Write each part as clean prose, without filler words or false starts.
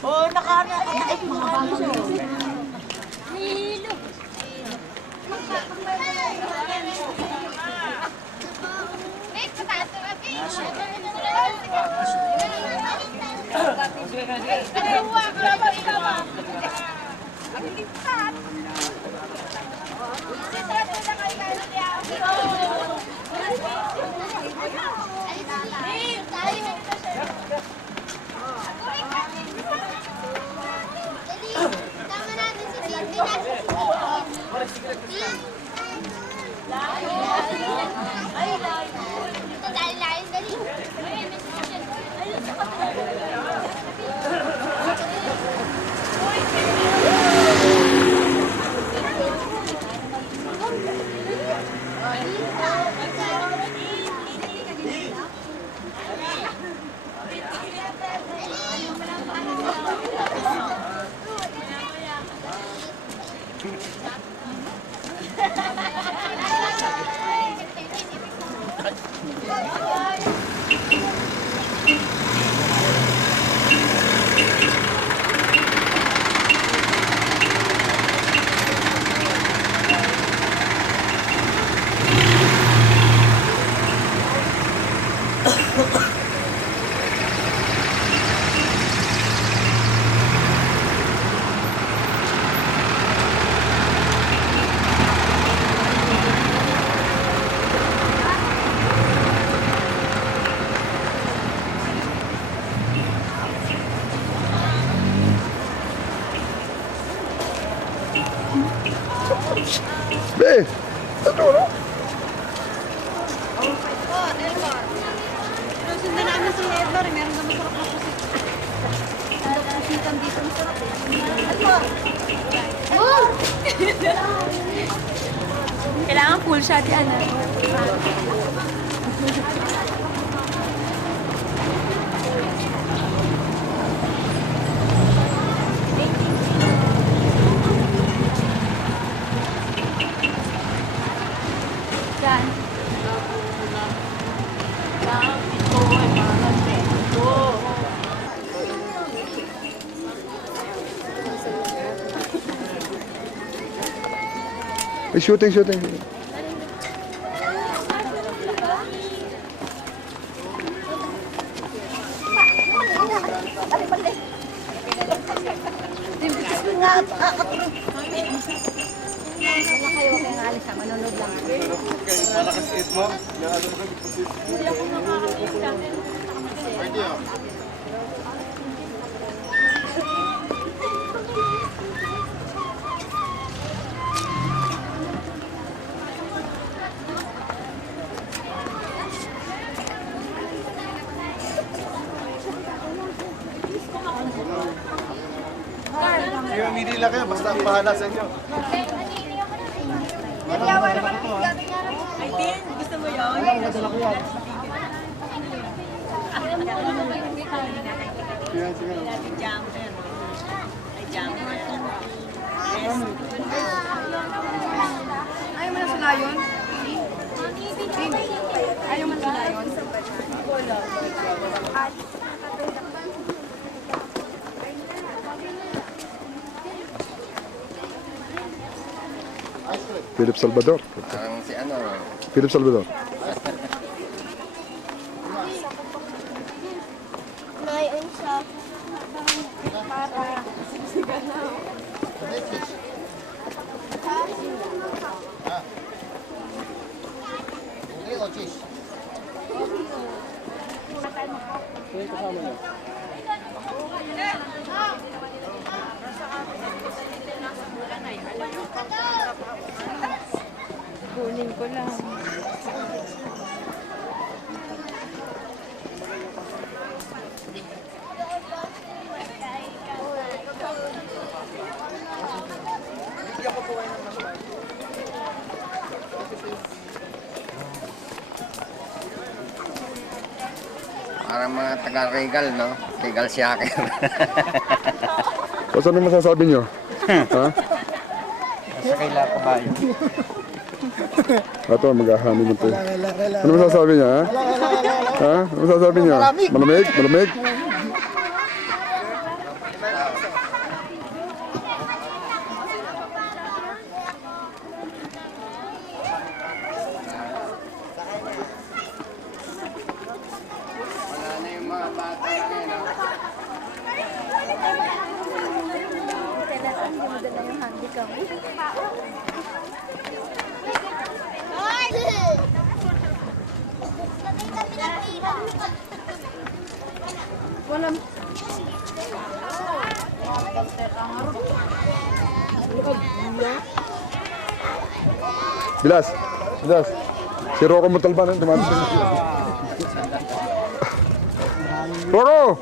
Oh, naka-ay, mga bago siya. Hilo. Tama natin si Cindy. Dali lain dali. Be, ano na? Sundan namin si Edward, meron na masarap na pusit. Ang pusitan dito, masarap eh. Kailangan full shot yan. Yan. Shooting. Sige, mamili lang kayo. Basta ang bahala sa inyo. Ay, Tin, gusto mo yun? Sige, sige. Jumper. Ay, jumper. Yes. Ayaw mo na sila yun? Ayaw mo na sila yun? Philip Salvador. Ang si ano, Philip Salvador. Ngayon siya. Kunin ko lang. parang mga taga-regal, no? Regal shaker. O ano masasabi nyo? Ha? Sa kaila kabayo. Ito, maghahani mo ito. Ano masasabi niya, ha? Ha? Ano masasabi niya? Malamig? Malamig? hindi mo dala yung handicam. Walang... Bilas. Bilas. Si Rocco Montalban ang dumating. Rocco!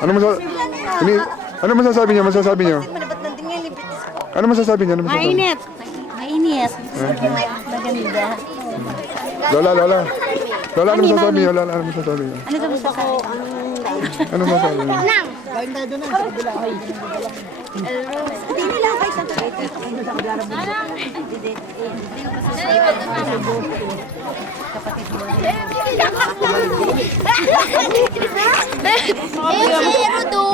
Ano masasabi? Ano masasabi niyo? Masasabi niyo? Ano masasabi niyo? Ano masasabi? Mainit. Mainit. Maganda. Lola, Lola. Lola, ano masasabi niyo? Lola, ano masasabi niyo? Ano gusto ko? Ano masasabi niyo? Hindi nila ako isang Erodo.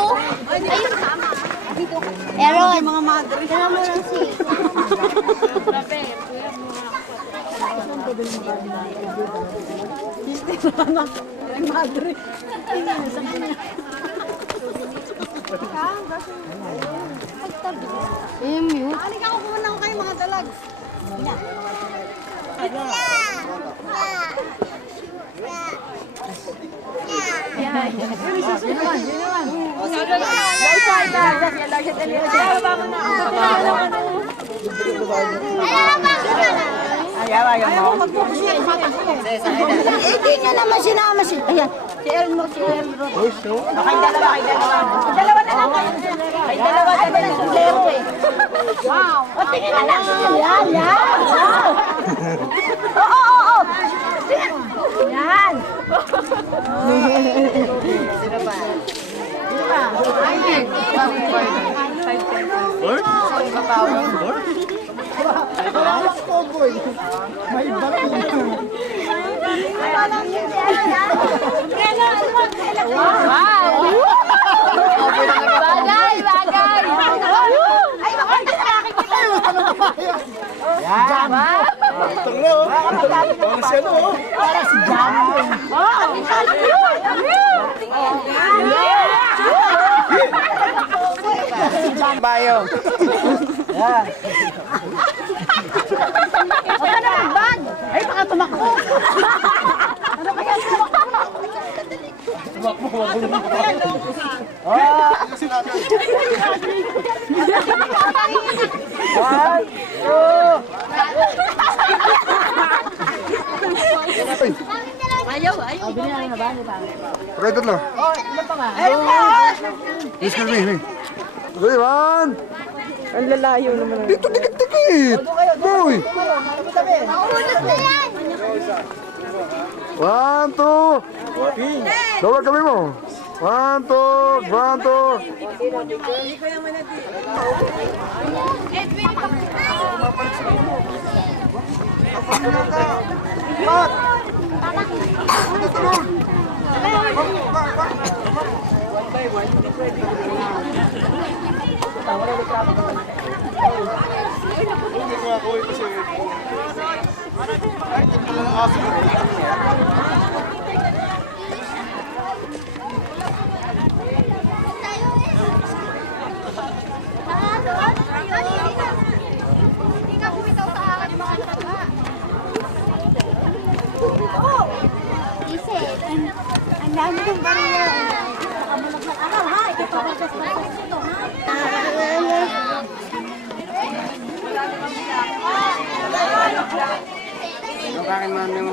Ayun, tama. Eron. Mga madre. Kaya mo lang si. Halika ko muna ako kayo mga dalag. Hindi niya naman sinama si... Ayan. Si Elmo, si Elmo. Kay dalawa. Dalawa na lang kayo. Kay dalawa na lang si Leo eh. Wow. O, tingin na lang. Yan. Oo. Yan. Bayo. Ay, baka tumakbo. Okay, tatlo. Excuse me. Ivan! Ang lalayo naman. Dito, dikit-dikit! Boy! One, two! Dawag kami mo! One, two! Ang dami ng bariya. Nakamulag ng araw, ha? Ito pa ito ha? Bakit mami mo?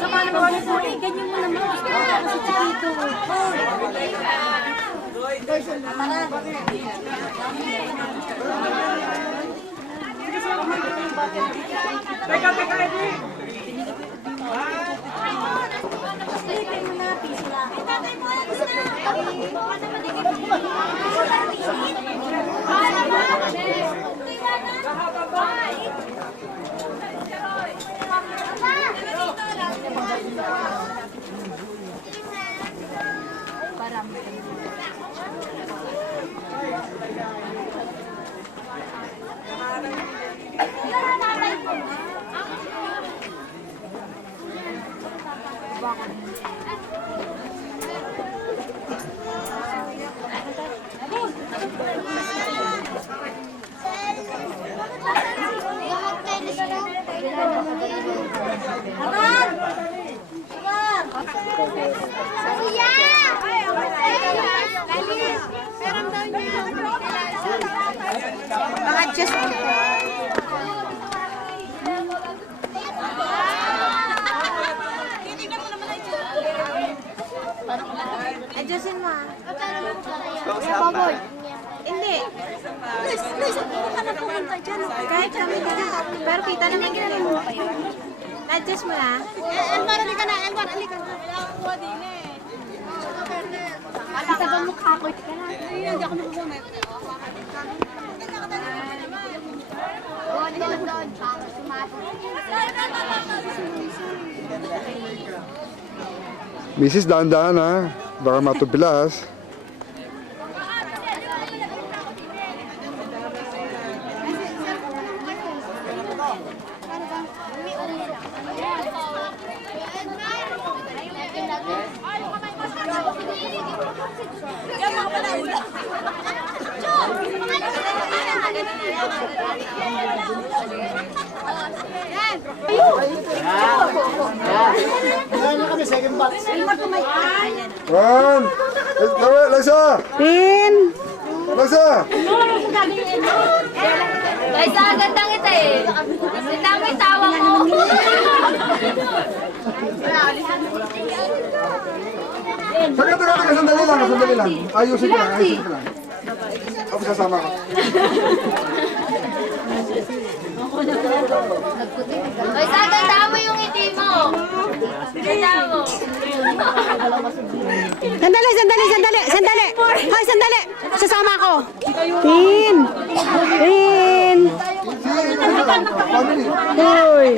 Sama naman kami po rin. Ganyan mo naman. Gusto mo naman si Chikito. Teka, Mga just... Adjustin mo ah. Baboy. Hindi. Please, pumunta na pumunta dyan. Kahit kami dyan. Pero kita naman kita mo. Adjust mo ah. Elmar, halika na. Elmar, halika na. Kita ba mukha ko? Hindi ako nakukumet. Doon. Mrs. dahan-dahan ha. Baka matubilas. One. Lisa! Pin! Lisa! Guys, agad ang ito eh. Ito may tawa mo. Teka, sandali lang. Ayusin ko lang. Ako sasama ka. Guys, agad tama yung ngiti mo. Ganda mo. Sandali! Hoy, sandali! Sasama ko! Pin! Family. Hoy!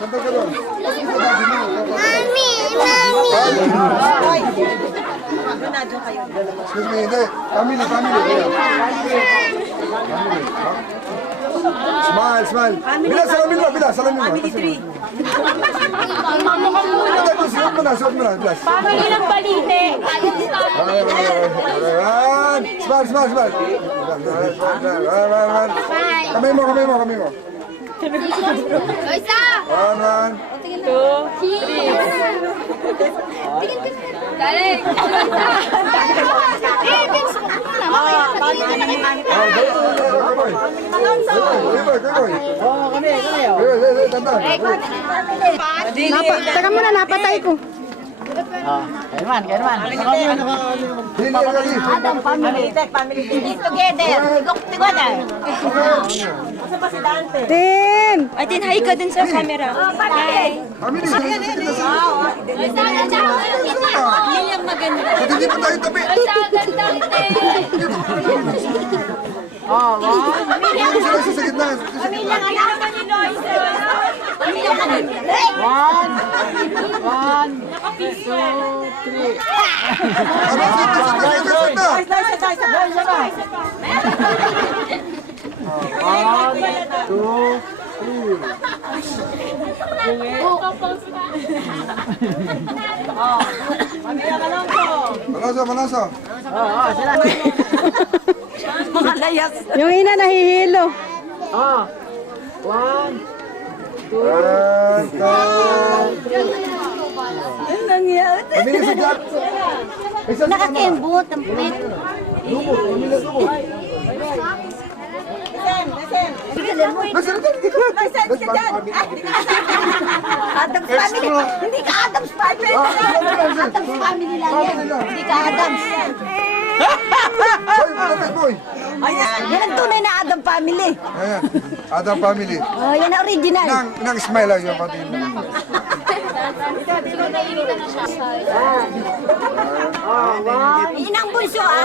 Sandali ka doon. Mami! Excuse me, hindi. Family. Smile. Bilas, salamin mo. Family 3. Suot mo na. Bilas. Family ng balite! Smile. Kamay mo. Guys, One. galing. Teka muna, napatay ko. Hindi Tin! Ay, tinhay ka din sa camera. Family. Yun yung maganda. Hindi pa tayo tabi. Hindi sila sa gitna. Manaso. Yung ina nahihilo. One, two. Anong nangyari? Family sa Jack. Nakakembot ang puwet. Adams family. Hindi ka Adams family. Adams family lang yan. Hindi ka Adams. Boy. Yan ang tunay na Adam family. Ayan. Adam family. Oh, yan ang original. Nang smile lang yung pati. Inang bunso ah.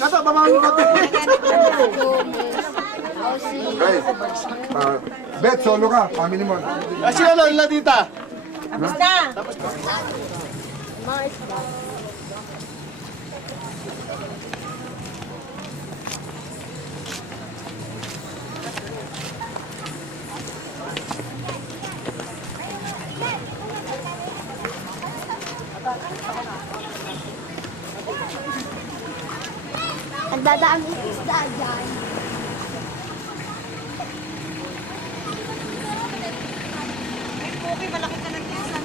Kato, pamangin ko. Okay. Bet, solo ka. Family mo. Sila Lola tita. Tapos na. Nagdadaan ng isda dyan. Okay, malaki ka ng kesa.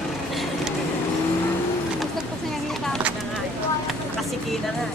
Gusto ko sa nangita. Nakasiki na nga.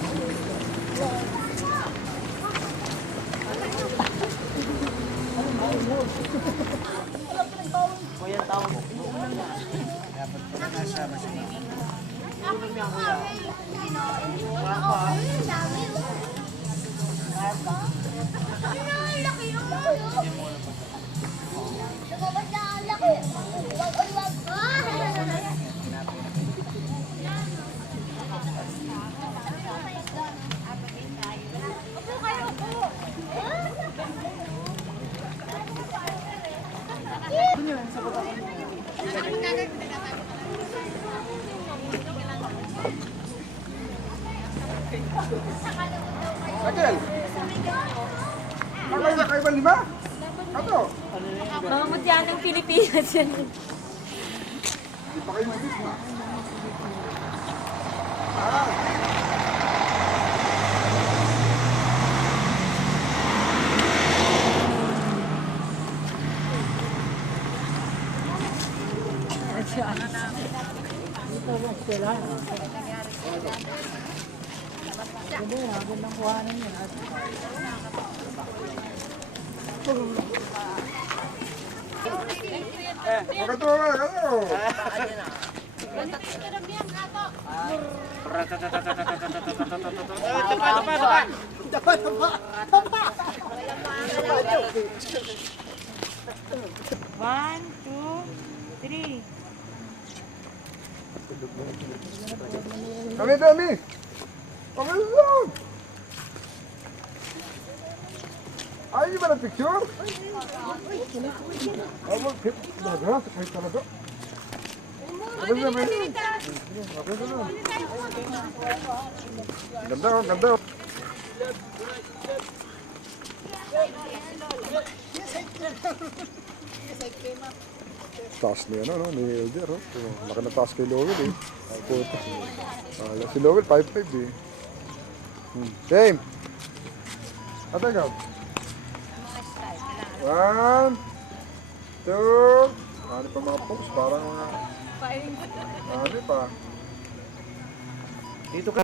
Raquel. Kakay na kayo ba lima? Kato. Mga mutya ng Pilipinas yan. Hindi pa kayo mabisma. Kato, kato. One, two, three. Dami, dami. Okay lang. Ayaw niyo ba ng picture? Aba, talaga? Kahit talaga? Ganda ba yun? Ganda, oh, ganda. Oh. Taas niya, no? Ni Elder, oh. Laki na taas kay Lowell, eh. Ay, puta. Si Lowell, 5'5", eh. Same. Ate, ikaw. 1, 2, ano pa mga pose? Parang mga... Ano pa? Dito ka.